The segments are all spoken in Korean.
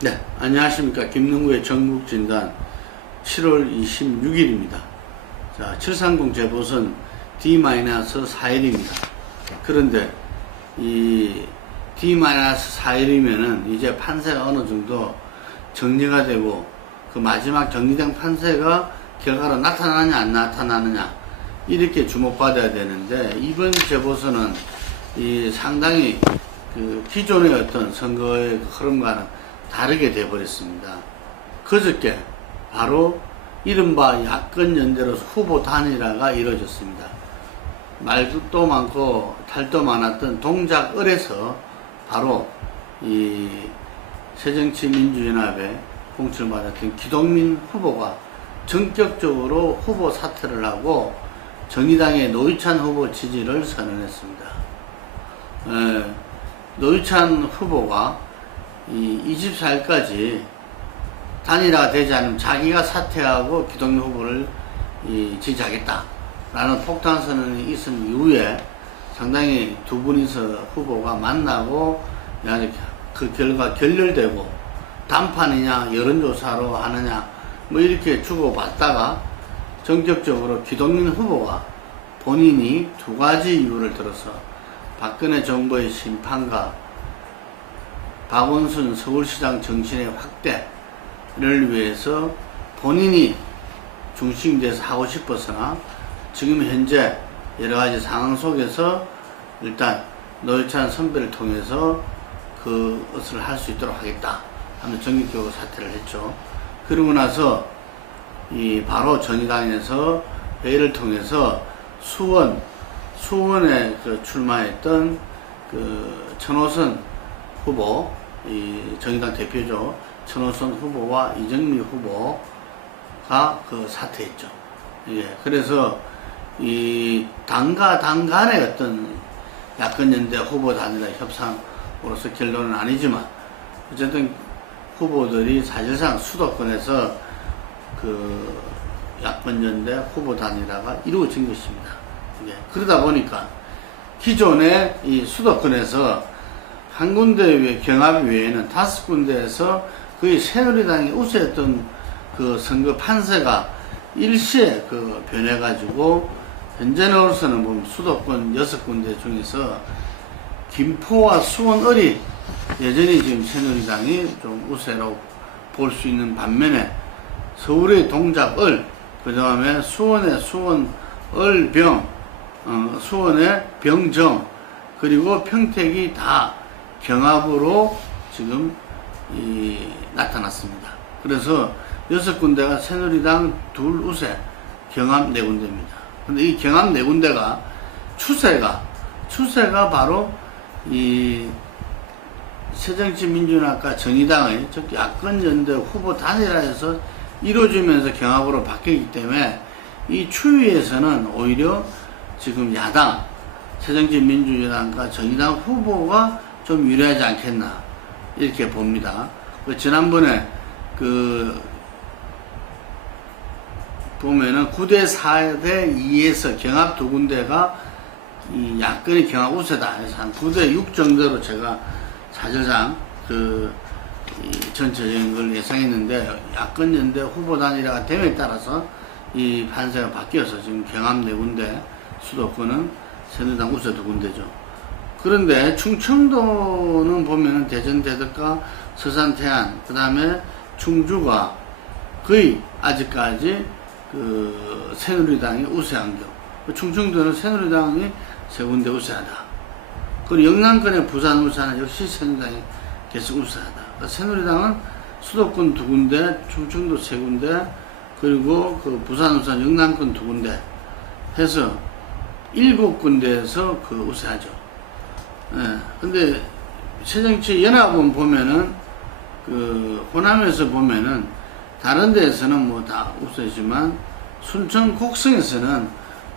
네, 안녕하십니까. 김능구의 전국진단 7월 26일입니다. 자, 730 재보선 D-4일입니다. 그런데 이 D-4일이면은 이제 판세가 어느 정도 정리가 되고 그 마지막 정리된 판세가 결과로 나타나느냐 안 나타나느냐 이렇게 주목받아야 되는데, 이번 재보선은 이 상당히 그 기존의 어떤 선거의 흐름과는 다르게 돼버렸습니다. 그저께 바로 이른바 야권연대로서 후보 단일화가 이루어졌습니다. 말도 많고 탈도 많았던 동작을에서 바로 이 새정치민주연합에 공천받았던 기동민 후보가 전격적으로 후보 사퇴를 하고 정의당의 노회찬 후보 지지를 선언했습니다. 노회찬 후보가 이 24일까지 단일화가 되지 않으면 자기가 사퇴하고 기동민 후보를 지지하겠다라는 폭탄 선언이 있은 이후에 상당히 두 분이서 후보가 만나고 그 결과 결렬되고 단판이냐 여론조사로 하느냐 뭐 이렇게 주고받다가 전격적으로 기동민 후보가 본인이 두 가지 이유를 들어서 박근혜 정부의 심판과 박원순 서울시장 정신의 확대를 위해서 본인이 중심이 돼서 하고 싶어서나 지금 현재 여러가지 상황 속에서 일단 노회찬 선배를 통해서 그것을 할 수 있도록 하겠다 하면 전격적으로 사퇴를 했죠. 그러고 나서 바로 정의당에서 회의를 통해서 수원에 출마했던 그 천호선 후보, 정의당 대표죠. 천호선 후보와 이정미 후보가 사퇴했죠. 예, 그래서 당과 당 간의 어떤 야권연대 후보 단일화 협상으로서 결론은 아니지만 어쨌든 후보들이 사실상 수도권에서 야권연대 후보 단일화가 이루어진 것입니다. 예, 그러다 보니까 기존의 이 수도권에서 한 군데 경합 외에는 5군데에서 거의 새누리당이 우세했던 그 선거 판세가 일시에 변해가지고 현재로서는 보면 수도권 6군데 중에서 김포와 수원을이 여전히 지금 새누리당이 좀 우세로 볼 수 있는 반면에 서울의 동작을, 그 다음에 수원의 수원을병, 수원의 병정, 그리고 평택이 다 경합으로 지금 나타났습니다. 그래서 6군데가 새누리당 둘 우세, 경합 4군데입니다. 근데 이 경합 4군데가 추세가 바로 새정치민주연합과 정의당의 즉 야권연대 후보 단일화에서 이루어지면서 경합으로 바뀌기 때문에 이 추위에서는 오히려 지금 야당 새정치민주연합과 정의당 후보가 좀 유리하지 않겠나 이렇게 봅니다. 지난번에 보면은 9대 4대 2에서 경합 2군데가 이 야권의 경합 우세다 해서 한 9대 6 정도로 제가 사실상 전체적인 걸 예상했는데, 야권연대 후보 단일화가 됨에 따라서 이 판세가 바뀌어서 지금 경합 4군데, 수도권은 새누리당 우세 2군데죠. 그런데 충청도는 보면은 대전, 대덕과 서산, 태안, 그 다음에 충주가 거의 아직까지 새누리당이 우세한 경. 충청도는 새누리당이 3군데 우세하다. 그리고 영남권의 부산, 울산은 역시 새누리당이 계속 우세하다. 그러니까 새누리당은 수도권 2군데, 충청도 3군데, 그리고 부산, 울산, 영남권 2군데 해서 7군데에서 우세하죠. 예. 근데 새정치연합은 보면은 호남에서 보면은 다른 데에서는 뭐 다 우세지만 순천 곡성에서는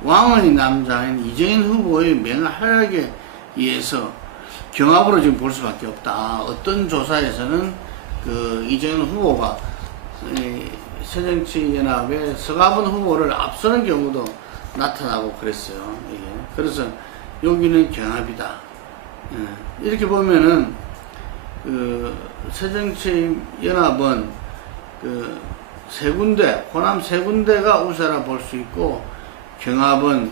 왕의 남자인 이정인 후보의 맹활약에 의해서 경합으로 지금 볼 수밖에 없다. 어떤 조사에서는 이정인 후보가 새정치연합의 서가분 후보를 앞서는 경우도 나타나고 그랬어요. 이게. 그래서 여기는 경합이다. 예. 이렇게 보면은 새정치연합은 세 군데, 호남 세 군데가 우세라 볼 수 있고, 경합은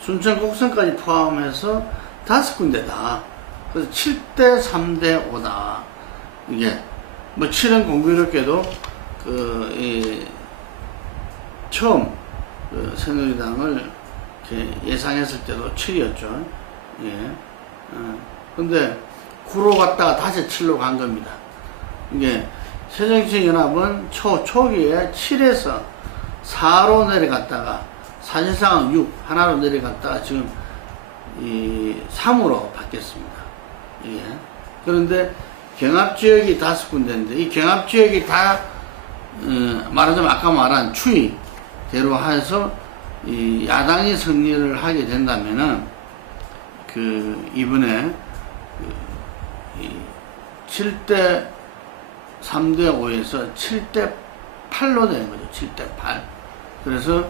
순천 곡선까지 포함해서 5군데다. 그래서 7대 3대 5다. 이게, 7은 공교롭게도, 처음, 새누리당을 예상했을 때도 7이었죠. 예. 근데 9로 갔다가 다시 7로 간 겁니다. 이게, 새정치연합은 초기에 7에서 4로 내려갔다가 사실상은 6, 하나로 내려갔다가 지금 3으로 바뀌었습니다. 예. 그런데 경합지역이 5군데인데 이 경합지역이 다 말하자면 아까 말한 추이대로 해서 이 야당이 승리를 하게 된다면은 이번에 7대 3대 5에서 7대 8로 되는 거죠. 7대 8. 그래서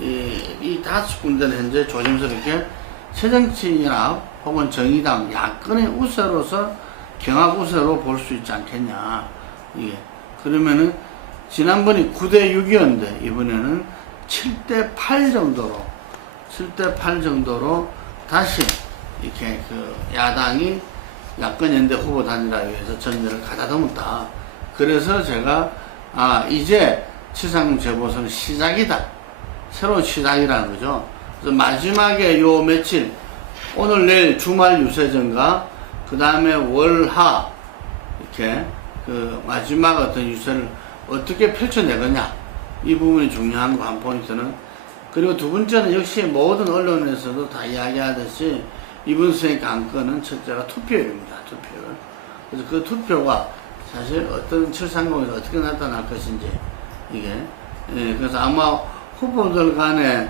이 5군데는 현재 조심스럽게 새정치연합 혹은 정의당 야권의 우세로서 경합 우세로 볼 수 있지 않겠냐. 이게. 그러면은 지난번에 9대 6이었는데 이번에는 7대 8 정도로 7대 8 정도로 다시 이렇게 야당이 야권연대 후보 단일화를 위해서 전열을 가다듬었다. 그래서 제가 이제 치상공 재보선 시작이다. 새로운 시작이라는 거죠. 그래서 마지막에 요 며칠 오늘 내일 주말 유세전과 그 다음에 월하 이렇게 마지막 어떤 유세를 어떻게 펼쳐내거냐 이 부분이 중요한 거 한 포인트는. 그리고 두 번째는 역시 모든 언론에서도 다 이야기하듯이 이번 선의 관건은 첫째가 투표율입니다. 투표율. 그래서 그 투표가 사실 어떤 730에서 어떻게 나타날 것인지 이게 그래서 아마 후보들 간에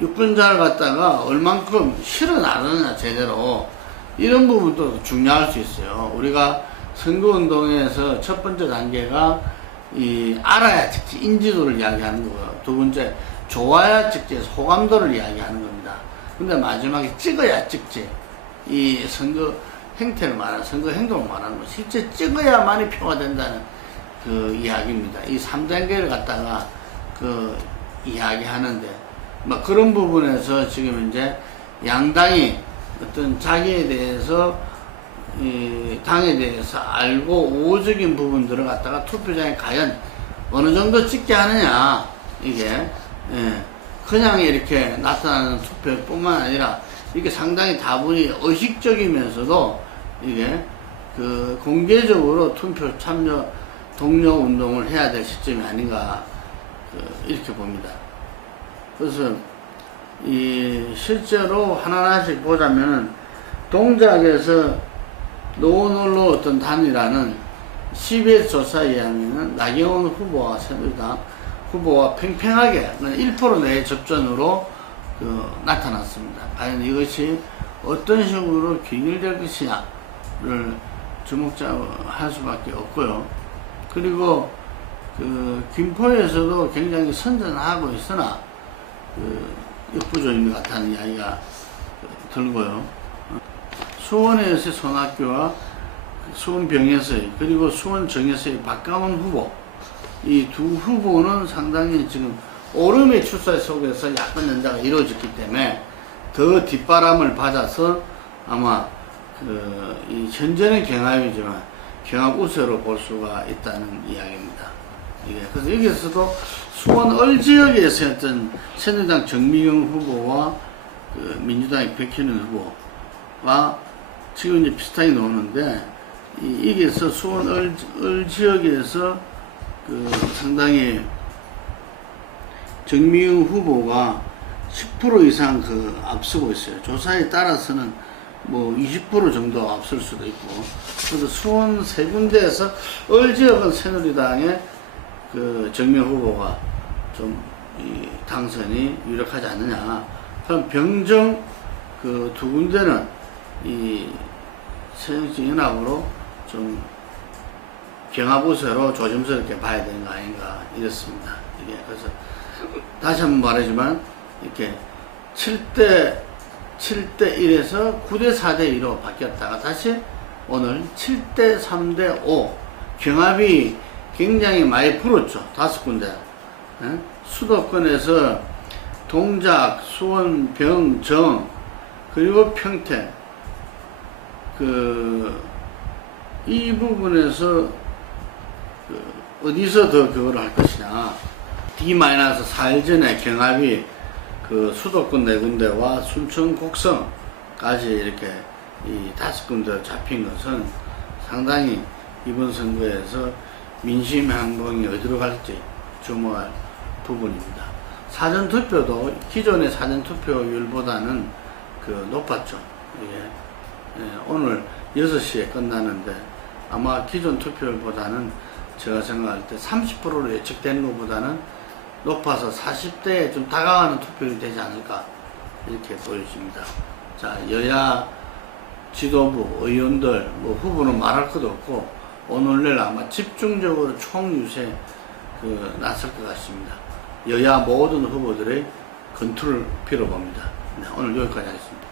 유권자를 갖다가 얼만큼 실어 나르느냐 제대로 이런 부분도 중요할 수 있어요. 우리가 선거운동에서 첫 번째 단계가 알아야 직지 인지도를 이야기하는 거고요. 두 번째 좋아야 직지 호감도를 이야기하는 겁니다. 근데 마지막에 찍어야 찍지. 이 선거 행태를 말하는, 선거 행동을 말하는 거. 실제 찍어야만이 표가 된다는 이야기입니다. 이 3단계를 갖다가 이야기하는데, 그런 부분에서 지금 이제 양당이 어떤 자기에 대해서, 당에 대해서 알고 우호적인 부분들을 갖다가 투표장에 과연 어느 정도 찍게 하느냐. 이게, 그냥 이렇게 나타나는 투표뿐만 아니라 이게 상당히 다분히 의식적이면서도 이게 공개적으로 투표 참여 독려 운동을 해야 될 시점이 아닌가 이렇게 봅니다. 그래서 실제로 하나하나씩 보자면은 동작에서 노원홀로 어떤 단위라는 CBS 조사에 의하면은 나경원 후보와 새누리당 후보와 팽팽하게 1% 내의 접전으로 나타났습니다. 과연 이것이 어떤 식으로 귀결될 것이냐를 주목할 수밖에 없고요. 그리고 김포에서도 굉장히 선전하고 있으나 역부족인 것 같다는 이야기가 들고요. 수원에서의 손학규와 수원병에서의 그리고 수원정에서의 박가원 후보 이 두 후보는 상당히 지금 오름의 출사 속에서 야권 연대가 이루어졌기 때문에 더 뒷바람을 받아서 아마 이 현재는 경합이지만 경합 우세로 볼 수가 있다는 이야기입니다. 그래서 여기에서도 수원 을지역에서 어떤 새누리당 정미경 후보와 민주당의 백현은 후보와 지금 이제 비슷하게 나오는데 여기에서 수원 을지역에서 상당히 정미경 후보가 10% 이상 앞서고 있어요. 조사에 따라서는 20% 정도 앞설 수도 있고. 그래서 수원 세 군데에서 을지역은 새누리당의 정미경 후보가 좀 당선이 유력하지 않느냐. 그럼 병정 두 군데는 새정치연합으로 좀 경합 우세로 조심스럽게 봐야 되는 거 아닌가 이렇습니다. 그래서 다시 한번 말하지만 이렇게 7대 7대 1에서 9대 4대 2로 바뀌었다가 다시 오늘 7대 3대 5 경합이 굉장히 많이 불었죠. 5군데. 수도권에서 동작, 수원, 병정, 그리고 평택. 이 부분에서 어디서 더 그걸 할 것이냐. D-4일 전에 경합이 수도권 4군데와 순천, 곡성까지 이렇게 이 5군데 잡힌 것은 상당히 이번 선거에서 민심 향방이 어디로 갈지 주목할 부분입니다. 사전투표도 기존의 사전투표율보다는 높았죠. 오늘 6시에 끝나는데 아마 기존 투표율보다는 제가 생각할 때 30%로 예측되는 것보다는 높아서 40대에 좀 다가가는 투표율이 되지 않을까 이렇게 보여집니다. 자, 여야 지도부, 의원들, 후보는 말할 것도 없고 오늘 내일 아마 집중적으로 총유세 나설 것 같습니다. 여야 모든 후보들의 건투를 빌어봅니다. 네, 오늘 여기까지 하겠습니다.